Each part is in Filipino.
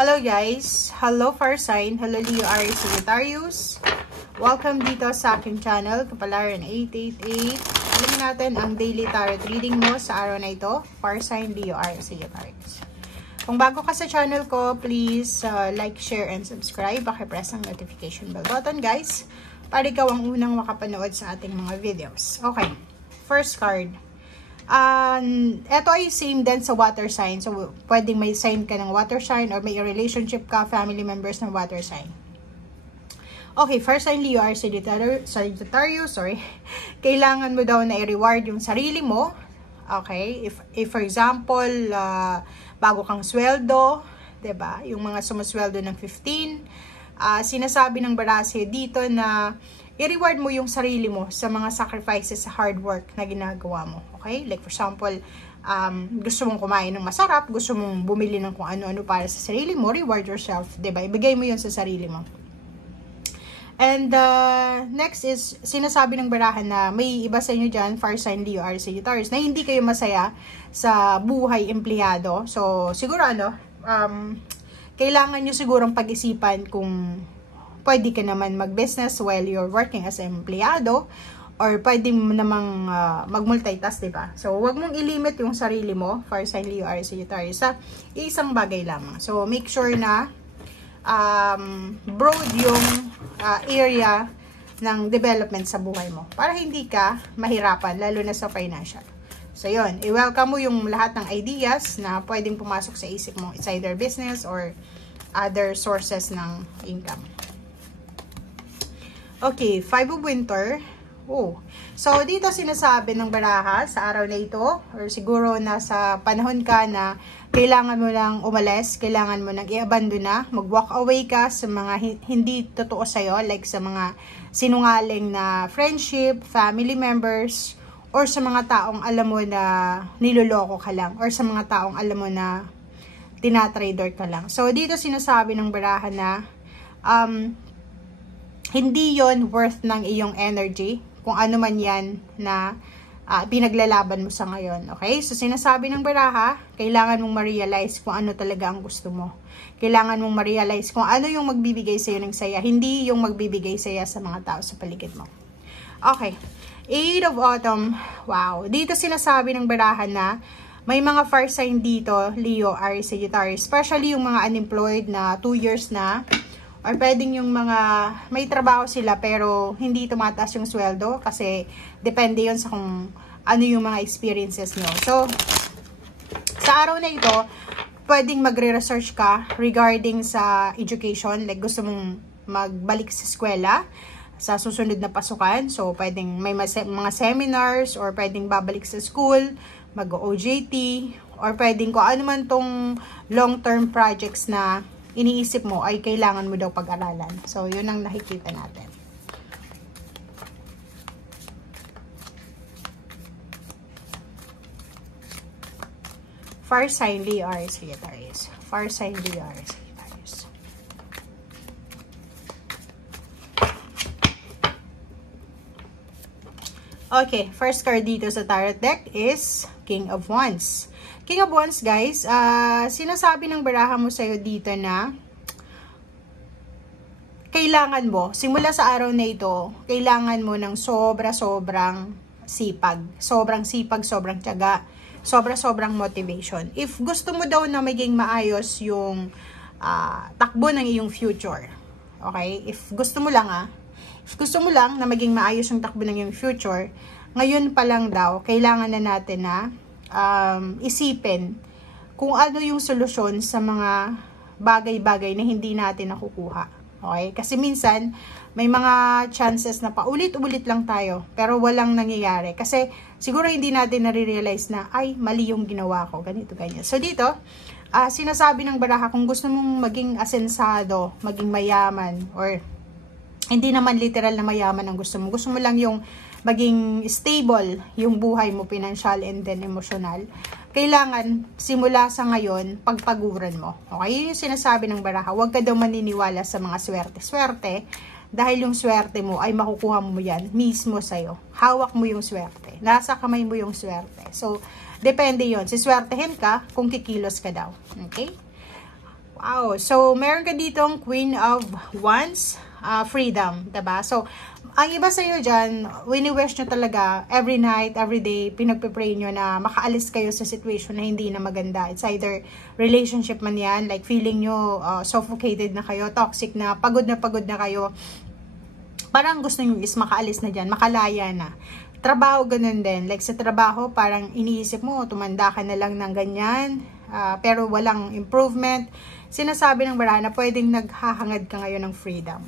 Hello guys! Hello Fire Sign! Hello Leo, Aries, Sagittarius! Welcome dito sa aking channel, Kapalaran 888. Alamin natin ang daily tarot reading mo sa araw na ito. Fire Sign, Leo, Aries, Sagittarius. Kung bago ka sa channel ko, please like, share, and subscribe. Pakipress ang notification bell button guys, para ikaw ang unang makapanood sa ating mga videos. Okay, first card. Ito ay same din sa water sign. So, pwedeng may sign ka ng water sign or may relationship ka, family members ng water sign. Okay, first sign Leo or Sagittarius, sorry. Kailangan mo daw na i-reward yung sarili mo. Okay, if for example, bago kang sweldo, 'di ba? Yung mga sumusweldo ng 15, sinasabi ng barase dito na i-reward mo yung sarili mo sa mga sacrifices sa hard work na ginagawa mo. Okay? Like for example, gusto mong kumain ng masarap, gusto mong bumili ng kung ano-ano para sa sarili mo, reward yourself. Diba? Ibigay mo yun sa sarili mo. And next is, sinasabi ng barahan na may iba sa inyo dyan, Fire Sign, Leo, Aries, Sagittarius, na hindi kayo masaya sa buhay empleyado. So, siguro kailangan nyo sigurong pag-isipan kung pwede ka naman mag-business while you're working as an empleyado, or pwede mo namang mag-multitask, diba? So, wag mong ilimit yung sarili mo, Fire Sign, Leo, Aries, Sagittarius, sa isang bagay lamang. So, make sure na broad yung area ng development sa buhay mo para hindi ka mahirapan, lalo na sa financial. So, yun. I-welcome mo yung lahat ng ideas na pwedeng pumasok sa isip mo. It's either business or other sources ng income. Okay, Five of Winter. Oh. So, dito sinasabi ng baraha sa araw na ito, or siguro nasa panahon ka na kailangan mo lang umalis, kailangan mo nang i-abandon na, mag-walk away ka sa mga hindi totoo sa'yo, like sa mga sinungaling na friendship, family members, or sa mga taong alam mo na niloloko ka lang, or sa mga taong alam mo na tinatrader ka lang. So, dito sinasabi ng baraha na hindi yon worth ng iyong energy, kung ano man yan na pinaglalaban mo sa ngayon. Okay? So, sinasabi ng baraha, kailangan mong ma-realize kung ano talaga ang gusto mo. Kailangan mong ma-realize kung ano yung magbibigay sa'yo ng saya, hindi yung magbibigay saya sa mga tao sa paligid mo. Okay. Eight of Autumn. Wow. Dito sinasabi ng baraha na may mga fire sign dito, Leo, Aries, Sagittarius, especially yung mga unemployed na 2 years na, or pwedeng yung mga may trabaho sila pero hindi tumataas yung sweldo kasi depende yon sa kung ano yung mga experiences nyo. So, sa araw na ito, pwedeng magre-research ka regarding sa education. Like gusto mong magbalik sa eskwela sa susunod na pasukan. So, pwedeng may mga seminars or pwedeng babalik sa school, mag-OJT, or pwedeng kung ano man tong long-term projects na iniisip mo ay kailangan mo daw pag-aralan. So, yun ang nakikita natin. Fire Sign, Leo, Aries, Sagittarius. Fire Sign, Leo, Aries, Sagittarius. Okay, first card dito sa tarot deck is King of Wands. King of Wands, guys, sinasabi ng baraha mo sa'yo dito na kailangan mo, simula sa araw na ito, kailangan mo ng sobrang sipag. Sobrang sipag, sobrang tiyaga, sobrang motivation. If gusto mo daw na maging maayos yung takbo ng iyong future, okay? If gusto mo lang na maging maayos yung takbo ng iyong future, ngayon pa lang daw, kailangan na natin na isipin kung ano yung solusyon sa mga bagay-bagay na hindi natin nakukuha. Okay? Kasi minsan, may mga chances na paulit-ulit lang tayo, pero walang nangyayari. Kasi siguro hindi natin nare-realize na, ay, mali yung ginawa ko, ganito, ganyan. So dito, sinasabi ng baraha, kung gusto mong maging asensado, maging mayaman, or hindi naman literal na mayaman ang gusto mo lang yung maging stable yung buhay mo, financial and then emotional, kailangan simula sa ngayon, pagpaguran mo. Okay? Yun yung sinasabi ng baraha. Huwag ka daw maniniwala sa mga swerte-swerte, dahil yung swerte mo ay makukuha mo yan mismo sa'yo. Hawak mo yung swerte. Nasa kamay mo yung swerte. So, depende yon. Siswertehin ka kung kikilos ka daw. Okay? Wow. So, meron ka ditong Queen of Wands, freedom, diba? So, ang iba sa iyo dyan, wini-wish nyo talaga every night, every day, pinagpipray nyo na makaalis kayo sa situation na hindi na maganda. It's either relationship man yan, like feeling nyo suffocated na kayo, toxic na pagod na kayo. Parang gusto nyo is makaalis na dyan, makalaya na. Trabaho ganun din. Like sa trabaho, parang iniisip mo, tumanda ka na lang ng ganyan, pero walang improvement. Sinasabi ng baraha na pwedeng naghahangad ka ngayon ng freedom.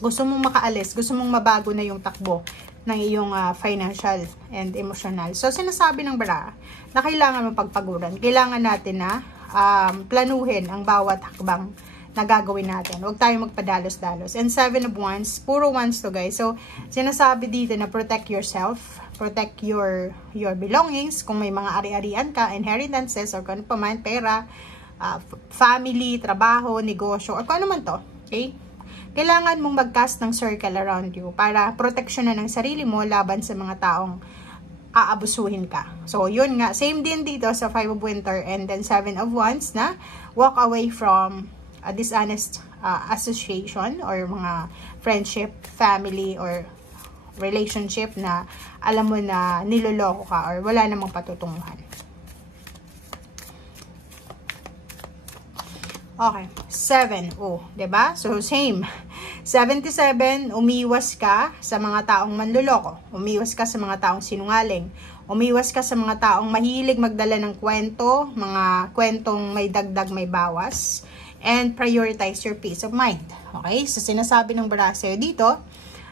Gusto mong makaalis, gusto mong mabago na yung takbo ng iyong financial and emotional. So, sinasabi ng baraha na kailangan mong pagpaguran. Kailangan natin na planuhin ang bawat hakbang na gagawin natin. Huwag tayong magpadalos-dalos. And 7 of Wands, puro wands to guys. So, sinasabi dito na protect yourself, protect your belongings, kung may mga ari-arian ka, inheritances, or kung ano pa man, pera, family, trabaho, negosyo, or kung ano man to. Okay? Kailangan mong mag-cast ng circle around you para proteksyonan ng sarili mo laban sa mga taong aabusuhin ka. So, yun nga. Same din dito sa 5 of Winter and then 7 of Wands na walk away from a dishonest association or mga friendship, family, or relationship na alam mo na niloloko ka or wala namang patutunguhan. Okay, 7. Oh, 'di ba? So same. 77, umiwas ka sa mga taong manloloko. Umiwas ka sa mga taong sinungaling. Umiwas ka sa mga taong mahilig magdala ng kwento, mga kwentong may dagdag, may bawas, and prioritize your peace of mind. Okay? So sinasabi ng baraha sa'yo dito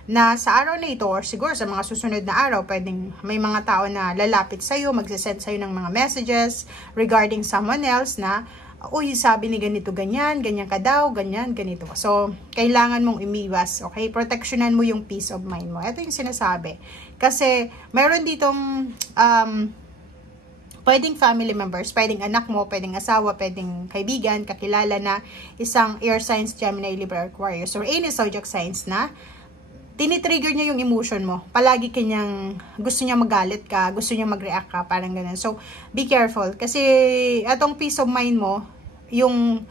na sa araw na ito or siguro sa mga susunod na araw, pwedeng may mga tao na lalapit sa'yo, magsisend sa'yo ng mga messages regarding someone else na uy, sabi ni ganito, ganyan ka daw, ganyan, ganito. So, kailangan mong umiwas, okay? Proteksyonan mo yung peace of mind mo. Ito yung sinasabi. Kasi, meron ditong, pwedeng family members, pwedeng anak mo, pwedeng asawa, pwedeng kaibigan, kakilala na isang air signs, Gemini, Libra, Aquarius, or any zodiac signs na tinitrigger niya yung emotion mo. Palagi kanyang, gusto niya magalit ka, gusto niya mag-react ka, parang ganun. So, be careful. Kasi, atong peace of mind mo, yung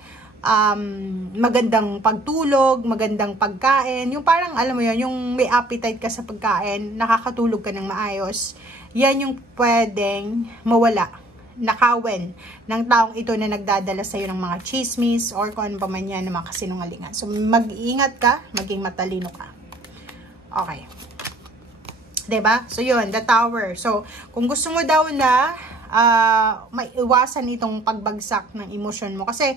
magandang pagtulog, magandang pagkain, yung parang, alam mo yun, yung may appetite ka sa pagkain, nakakatulog ka ng maayos, yan yung pwedeng mawala, nakawin ng taong ito na nagdadala sa'yo ng mga chismis, or kung ano pa man yan, ng mga kasinungalingan. So, mag-iingat ka, maging matalino ka. Okay. 'Di ba? So, yun, the Tower. So, kung gusto mo daw na maiwasan itong pagbagsak ng emosyon mo. Kasi,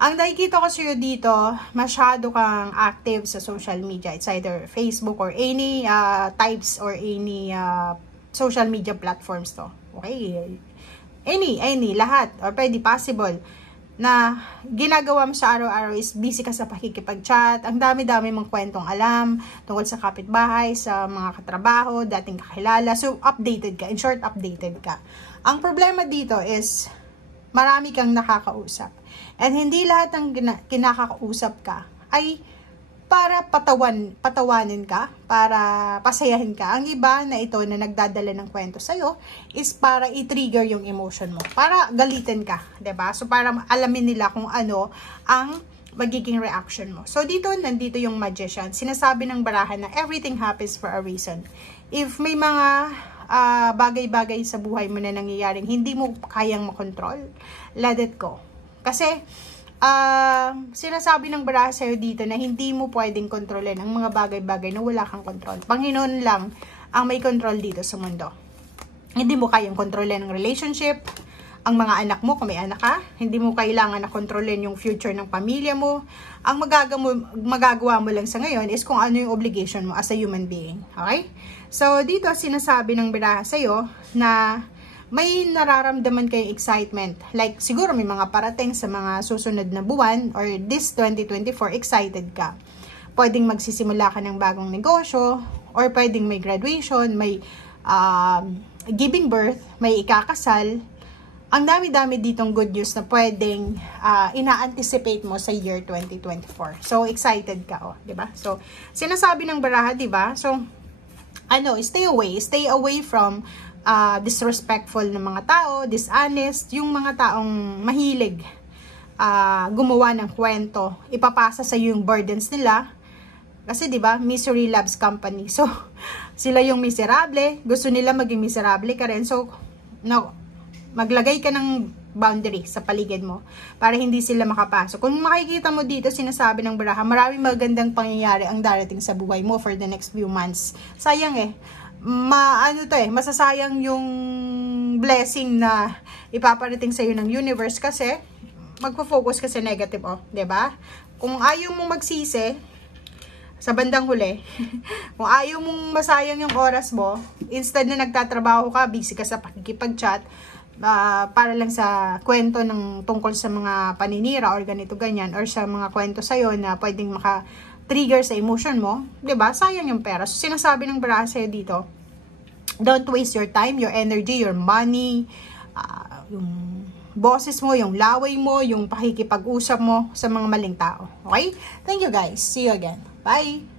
ang nakikita ko sa'yo dito, masyado kang active sa social media. It's either Facebook or any types or any social media platforms to. Okay? Any, lahat. Or pwede possible na ginagawa mo sa araw-araw is busy ka sa pakikipag-chat, ang dami-dami mong kwentong alam tungkol sa kapitbahay, sa mga katrabaho, dating kakilala. So, updated ka. In short, updated ka. Ang problema dito is, marami kang nakakausap. And hindi lahat ng kinakakausap ka ay para patawanin ka, para pasayahin ka. Ang iba na ito na nagdadala ng kwento sa'yo is para i-trigger yung emotion mo, para galitin ka, 'di ba? So, para alamin nila kung ano ang magiging reaction mo. So, nandito yung Magician. Sinasabi ng baraha na everything happens for a reason. If may mga bagay-bagay sa buhay mo na nangyayaring hindi mo kayang makontrol, let it go. Kasi, sinasabi ng baraha sa'yo dito na hindi mo pwedeng kontrolin ang mga bagay-bagay na wala kang kontrol. Panginoon lang ang may kontrol dito sa mundo. Hindi mo kayang kontrolin ang relationship, ang mga anak mo kung may anak ka. Hindi mo kailangan na kontrolin yung future ng pamilya mo. Ang magagawa mo lang sa ngayon is kung ano yung obligation mo as a human being. Okay? So, dito sinasabi ng baraha sa'yo na may nararamdaman kayong excitement. Like, siguro may mga parating sa mga susunod na buwan or this 2024, excited ka. Pwedeng magsisimula ka ng bagong negosyo, or pwedeng may graduation, may giving birth, may ikakasal. Ang dami-dami ditong good news na pwedeng ina-anticipate mo sa year 2024. So, excited ka, oh, 'di ba? So, sinasabi ng baraha, 'di ba? So, stay away from disrespectful na mga tao, dishonest, yung mga taong mahilig gumawa ng kwento. Ipapasa sa yung burdens nila. Kasi 'di ba, misery loves company. So, sila yung miserable, gusto nila maging miserable ka rin. So, no, maglagay ka ng boundary sa paligid mo para hindi sila makapasok. Kung makikita mo dito, sinasabi ng baraha, maraming magandang pangyayari ang darating sa buhay mo for the next few months. Sayang masasayang yung blessing na ipaparating sa iyo ng universe kasi magfo-focus ka sa negative, 'di ba? Kung ayaw mong magsisi sa bandang huli, kung ayaw mong masayang yung oras mo, instead na nagtatrabaho ka, busy ka sa pakikipag-chat, para lang sa kwento ng tungkol sa mga paninira or ganito ganyan, or sa mga kwento sa'yo na pwedeng maka-trigger sa emotion mo, 'di ba? Sayang yung pera. So, sinasabi ng baraha sa'yo dito, don't waste your time, your energy, your money, yung boses mo, yung laway mo, yung pakikipag-usap mo sa mga maling tao. Okay? Thank you guys. See you again. Bye!